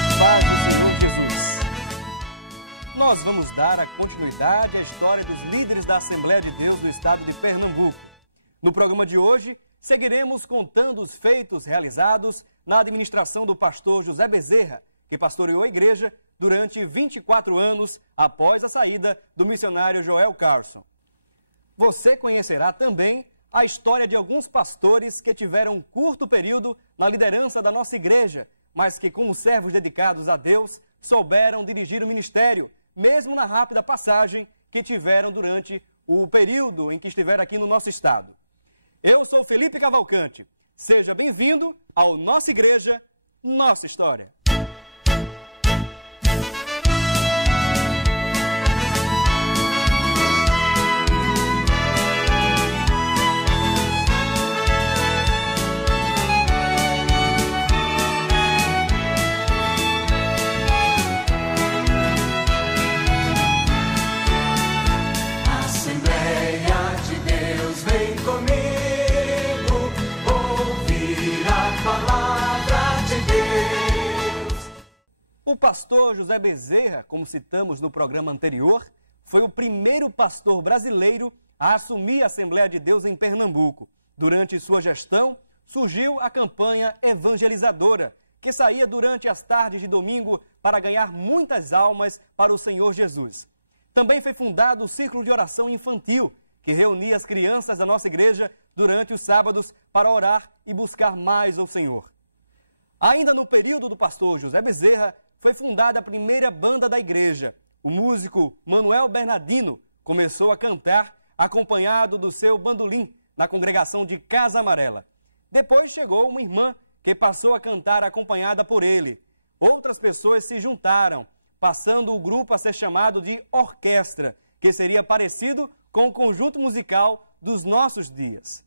A paz do Senhor Jesus. Nós vamos dar a continuidade à história dos líderes da Assembleia de Deus do estado de Pernambuco. No programa de hoje, seguiremos contando os feitos realizados na administração do pastor José Bezerra, que pastoreou a igreja durante 24 anos após a saída do missionário Joel Carlson. Você conhecerá também a história de alguns pastores que tiveram um curto período na liderança da nossa igreja, mas que, como servos dedicados a Deus, souberam dirigir o ministério, mesmo na rápida passagem que tiveram durante o período em que estiveram aqui no nosso estado. Eu sou Felipe Cavalcante. Seja bem-vindo ao Nossa Igreja, Nossa História. O pastor José Bezerra, como citamos no programa anterior, foi o primeiro pastor brasileiro a assumir a Assembleia de Deus em Pernambuco. Durante sua gestão, surgiu a campanha evangelizadora, que saía durante as tardes de domingo para ganhar muitas almas para o Senhor Jesus. Também foi fundado o Círculo de Oração Infantil, que reunia as crianças da nossa igreja durante os sábados para orar e buscar mais ao Senhor. Ainda no período do pastor José Bezerra, foi fundada a primeira banda da igreja. O músico Manuel Bernardino começou a cantar acompanhado do seu bandolim na congregação de Casa Amarela. Depois chegou uma irmã que passou a cantar acompanhada por ele. Outras pessoas se juntaram, passando o grupo a ser chamado de orquestra, que seria parecido com o conjunto musical dos nossos dias.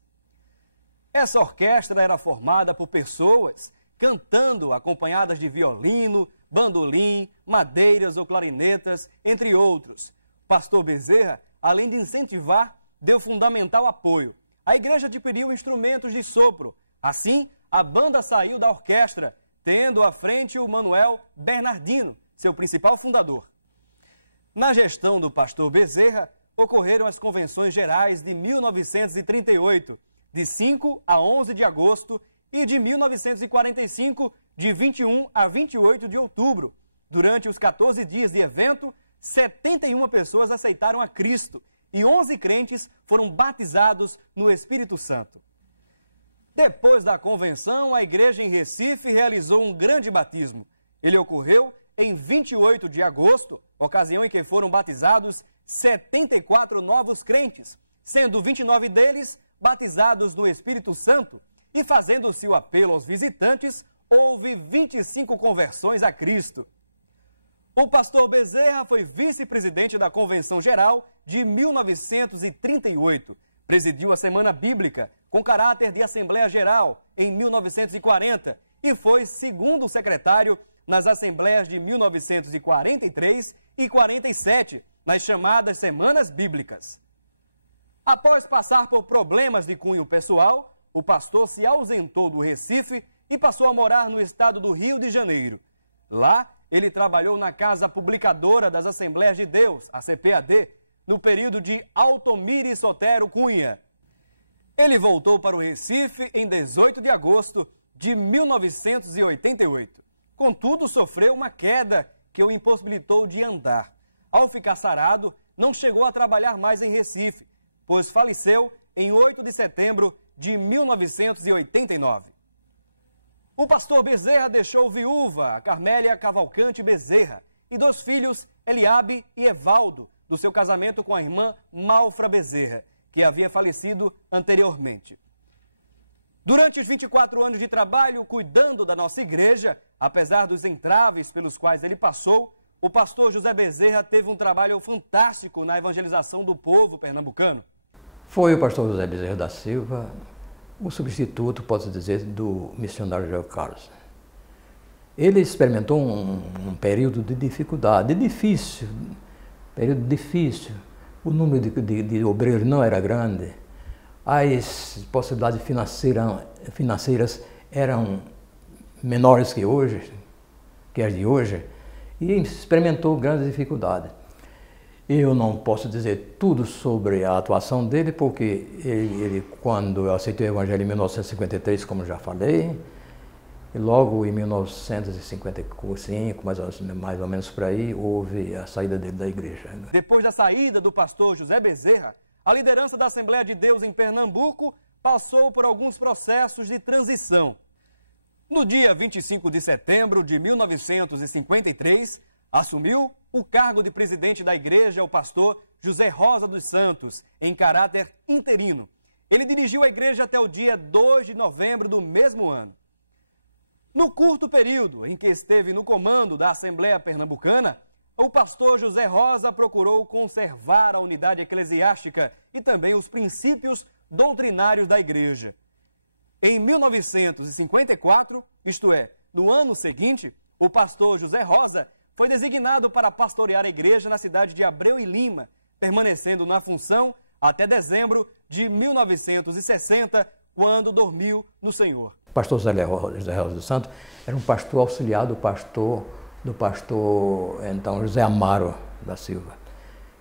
Essa orquestra era formada por pessoas cantando acompanhadas de violino, bandolim, madeiras ou clarinetas, entre outros. O pastor Bezerra, além de incentivar, deu fundamental apoio. A igreja adquiriu instrumentos de sopro. Assim, a banda saiu da orquestra, tendo à frente o Manuel Bernardino, seu principal fundador. Na gestão do pastor Bezerra, ocorreram as convenções gerais de 1938, de 5 a 11 de agosto, e de 1945, de 21 a 28 de outubro. Durante os 14 dias de evento, 71 pessoas aceitaram a Cristo e 11 crentes foram batizados no Espírito Santo. Depois da convenção, a igreja em Recife realizou um grande batismo. Ele ocorreu em 28 de agosto, ocasião em que foram batizados 74 novos crentes, sendo 29 deles batizados no Espírito Santo. E fazendo-se o apelo aos visitantes, houve 25 conversões a Cristo. O pastor Bezerra foi vice-presidente da Convenção Geral de 1938. Presidiu a Semana Bíblica, com caráter de Assembleia Geral, em 1940, e foi segundo secretário nas Assembleias de 1943 e 47, nas chamadas Semanas Bíblicas. Após passar por problemas de cunho pessoal, o pastor se ausentou do Recife e passou a morar no estado do Rio de Janeiro. Lá, ele trabalhou na Casa Publicadora das Assembleias de Deus, a CPAD, no período de Altomire Sotero Cunha. Ele voltou para o Recife em 18 de agosto de 1988. Contudo, sofreu uma queda que o impossibilitou de andar. Ao ficar sarado, não chegou a trabalhar mais em Recife, pois faleceu em 8 de setembro de 1989. O pastor Bezerra deixou viúva a Carmélia Cavalcante Bezerra e 2 filhos, Eliabe e Evaldo, do seu casamento com a irmã Malfra Bezerra, que havia falecido anteriormente. Durante os 24 anos de trabalho cuidando da nossa igreja, apesar dos entraves pelos quais ele passou, o pastor José Bezerra teve um trabalho fantástico na evangelização do povo pernambucano. Foi o pastor José Bezerra da Silva, o substituto, posso dizer, do missionário Joel Carlson. Ele experimentou um período de dificuldade, período difícil. O número de obreiros não era grande, as possibilidades financeiras eram menores que hoje. que é de hoje, e experimentou grandes dificuldades. Eu não posso dizer tudo sobre a atuação dele, porque ele quando eu aceitei o Evangelho em 1953, como já falei, e logo em 1955, mais ou menos por aí, houve a saída dele da igreja. Depois da saída do pastor José Bezerra, a liderança da Assembleia de Deus em Pernambuco passou por alguns processos de transição. No dia 25 de setembro de 1953, assumiu o cargo de presidente da igreja o pastor José Rosa dos Santos, em caráter interino. Ele dirigiu a igreja até o dia 2 de novembro do mesmo ano. No curto período em que esteve no comando da Assembleia Pernambucana, o pastor José Rosa procurou conservar a unidade eclesiástica e também os princípios doutrinários da igreja. Em 1954, isto é, no ano seguinte, o pastor José Rosa foi designado para pastorear a igreja na cidade de Abreu e Lima, permanecendo na função até dezembro de 1960, quando dormiu no Senhor. O pastor José Rosa dos Santos era um pastor auxiliar do pastor então, José Amaro da Silva.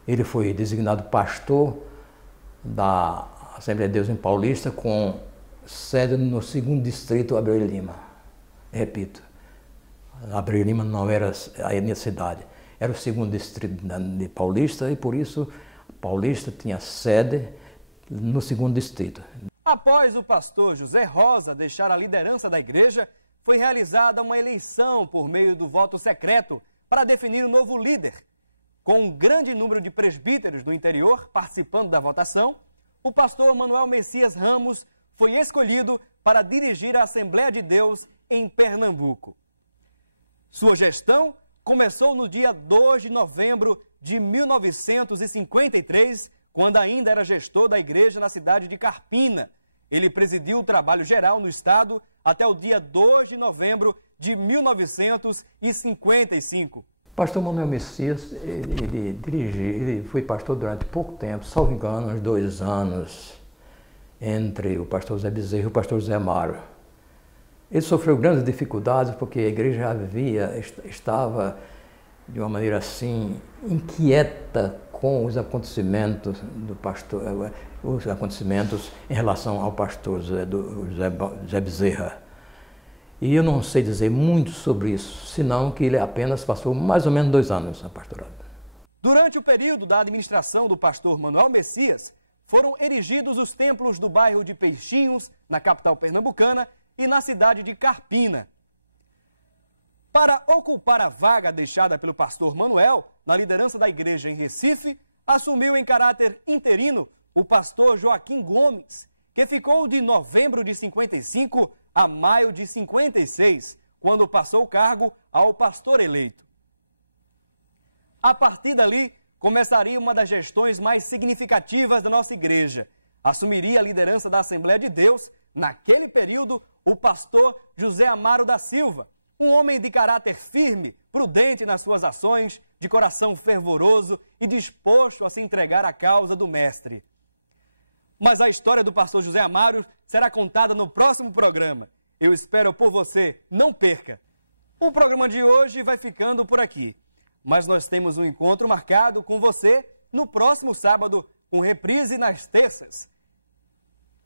Ele foi designado pastor da Assembleia de Deus em Paulista, com sede no 2º distrito Abreu e Lima. Repito, Abreu e Lima não era a minha cidade, era o 2º distrito de Paulista, e por isso Paulista tinha sede no 2º distrito. Após o pastor José Rosa deixar a liderança da igreja, foi realizada uma eleição por meio do voto secreto para definir o novo líder. Com um grande número de presbíteros do interior participando da votação, o pastor Manuel Messias Ramos foi escolhido para dirigir a Assembleia de Deus em Pernambuco. Sua gestão começou no dia 2 de novembro de 1953, quando ainda era gestor da igreja na cidade de Carpina. Ele presidiu o trabalho geral no estado até o dia 2 de novembro de 1955. O pastor Manuel Messias, ele foi pastor durante pouco tempo, salvo engano, uns 2 anos, entre o pastor José Bezerra e o pastor José Amaro. Ele sofreu grandes dificuldades porque a igreja estava, de uma maneira assim, inquieta com os acontecimentos do pastor, os acontecimentos em relação ao pastor José Bezerra. E eu não sei dizer muito sobre isso, senão que ele apenas passou mais ou menos 2 anos na pastorado. Durante o período da administração do pastor Manuel Messias, foram erigidos os templos do bairro de Peixinhos, na capital pernambucana, e na cidade de Carpina. Para ocupar a vaga deixada pelo pastor Manuel na liderança da igreja em Recife, assumiu em caráter interino o pastor Joaquim Gomes, que ficou de novembro de 55 a maio de 56, quando passou o cargo ao pastor eleito. A partir dali, começaria uma das gestões mais significativas da nossa igreja. Assumiria a liderança da Assembleia de Deus, naquele período, o pastor José Amaro da Silva, um homem de caráter firme, prudente nas suas ações, de coração fervoroso e disposto a se entregar à causa do Mestre. Mas a história do pastor José Amaro será contada no próximo programa. Eu espero por você, não perca! O programa de hoje vai ficando por aqui, mas nós temos um encontro marcado com você no próximo sábado, com reprise nas terças.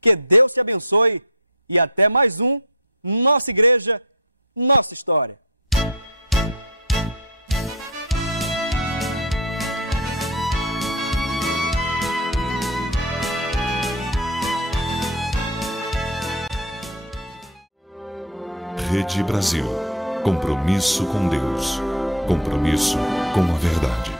Que Deus te abençoe e até mais um Nossa Igreja, Nossa História. Rede Brasil. Compromisso com Deus. Compromisso com a verdade.